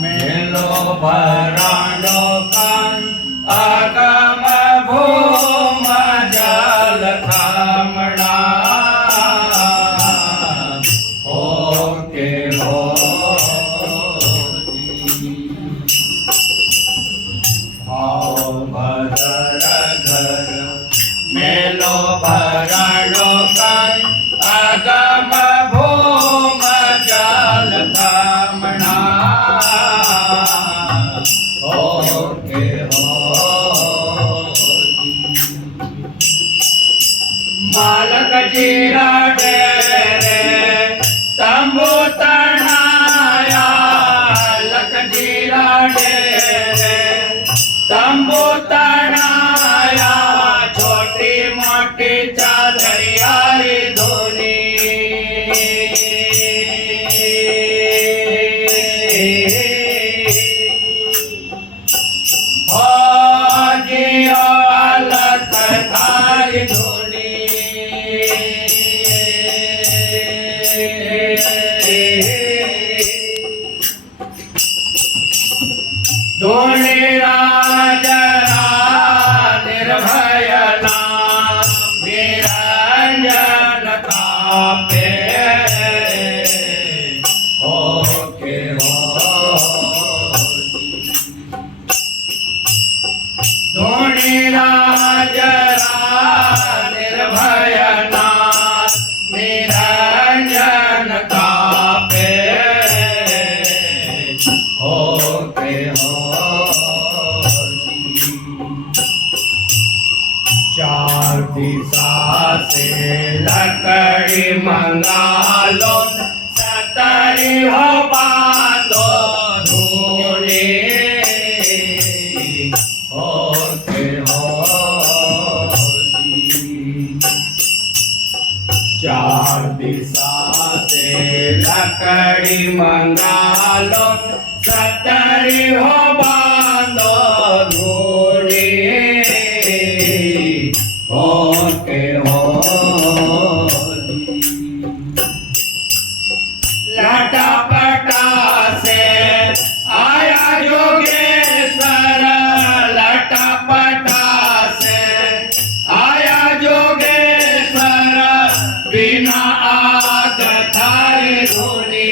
मेलो भरांडो कान आगम भूम जल खामणा होके हो भाव भदर घर मेलो भरांडो कान आगम भूम जल खामणा होके हो मालक जीरा डेरे तंबू तनाया लक जीरा डेरे तंबू तनाया छोटी मोटी चादरियारी धोनी जियो अलग थारी धोनी धोनी राजरा निर्भयना निरंजन कापे होके धोनी राजरा निर्भयना निरंजन कापे होके चार दिशा से लकड़ी मंगा लो सतरी हो बांधो धूनी होके चार दिशा से लकड़ी मंगा लो सतरी हो बांधो धूनी होके लाटा पटा से आया जोगेश्वर लाटा पटा से आया जोगेश्वर बिना आग थारी धुनी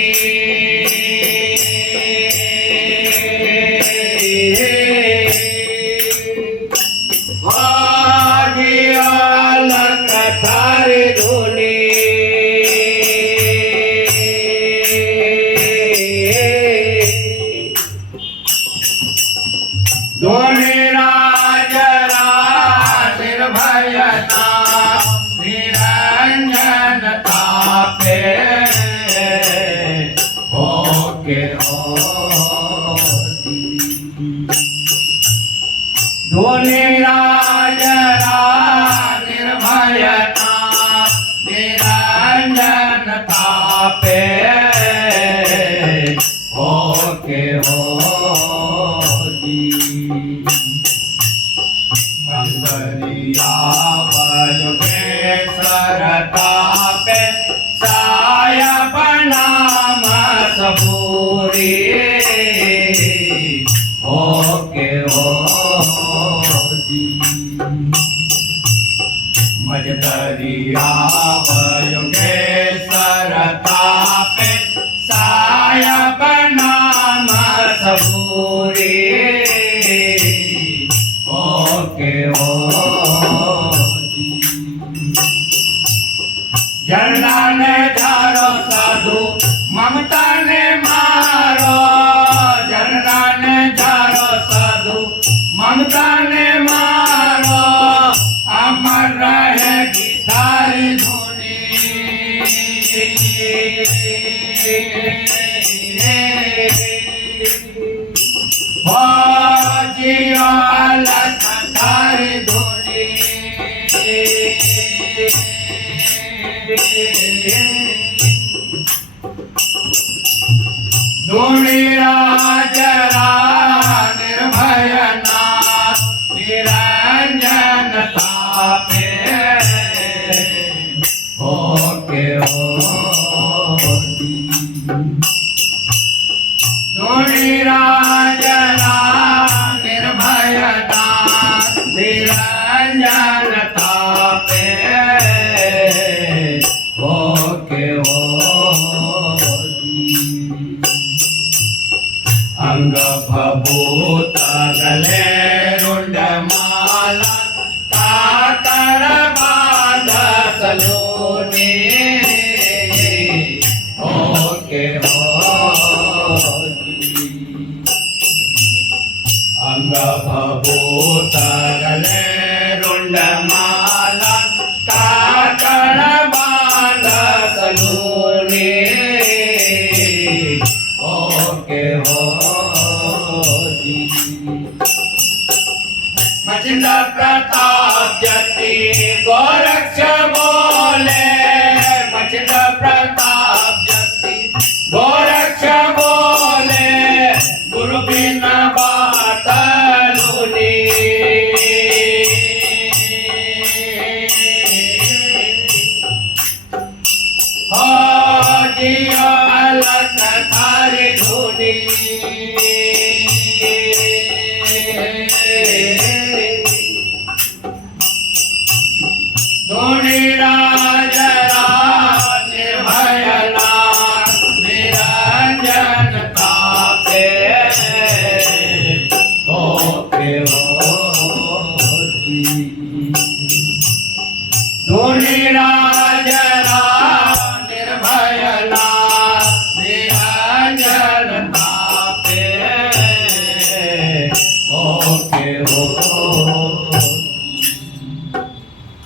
अलग थारी धुनी धोनी राजरा निर्भयना निरंजन तापे होके धोनी राजरा निर्भयना निरंजन तापे होके मंगलिया योगेश्वर तापे साया बनाम सबूरी होके मजदरिया योगेश्वर तापे साया बनाम सबूरी होके झंडा ने धारो साधु ममता ने मारो झंडा ने धारो साधु ममता ने मारो अमर रहेगी थारी धुनी जियो अलग थारी धुनी धुनी राजरा निर्भयना निरंजन तापे होके दोन्ही राजला निर्भयता निरंजन तापे हो के हो अंग भभूत गले रुंडमाला काकड़ बांध सलोने हो के हो अंग भभूत गले रुंडमाला काकड़ बांध सलोने हो के हो मचिंद प्रताप जति गोरक्ष बोले मचिंद प्रताप जति गोरक्ष बोले गुरु बिना बात लूनी हो जियो अलग थारी धुनी दोन्ही राजला निर्भयला निरंजन तापे हो के हो दोन्ही